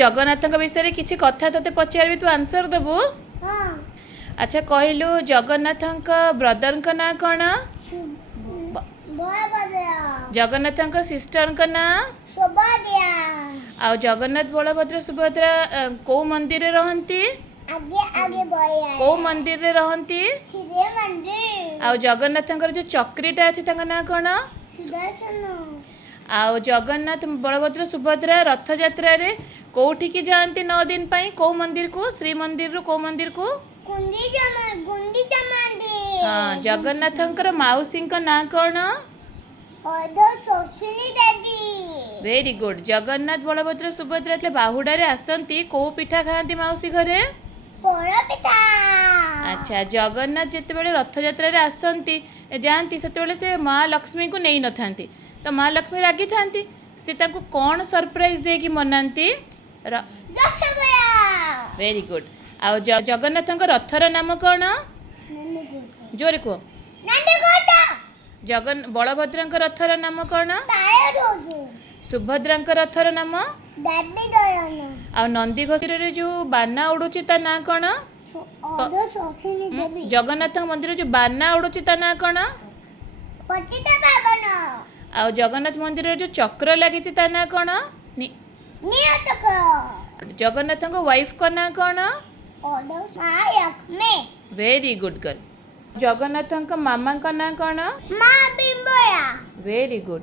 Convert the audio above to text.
जगन्नाथ विषय किसी कथा ते पचारि तू आंसर देबू। अच्छा कहलु जगन्नाथ ब्रदर ना कौन? जगन्नाथ सिस्टर ना? आ जगन्नाथ बलभद्र सुभद्रा को मंदिर रे रहंती? को मंदिर रे रहंती? आ जगन्नाथ जो चक्रीटा अछि तांका ना कौन? आ जगन्नाथ बलभद्र सुभद्रा रथ यात्रा रे कोठी की जानती 9 दिन पाई? को मंदिर को? श्री मंदिर रो को मंदिर को? हाँ जगन्नाथ माउसी ना कौन? Very good. जगन्नाथ बलभद्र सुभद्रा बाहुडा रे आसंती को पिठा खाती माउसी घरे? अच्छा जगन्नाथ जिते बड़े रथ यात्रा रे आसंती जानती से से माँ लक्ष्मी को नहीं न थांती तो माँ लक्ष्मी रागी थांती से ताको कौन सरप्राइज दे कि मनाती? Very good. आ जगन्नाथ रथर नाम कौन? जोरे को बलभद्र रथर नाम कौन? सुभद्रा रथर नाम? आ नंदी घोष जो बाना उड़ुची ता ना कौन? जगन्नाथ मंदिर जो बाना उड़ुची ता ना कौन? आ जगन्नाथ मंदिर जो चक्र लगी ता ना कौन? जगन्नाथ वाइफ का ना कौन? Very good girl. जगन्नाथ मामा का ना कौन? Very good.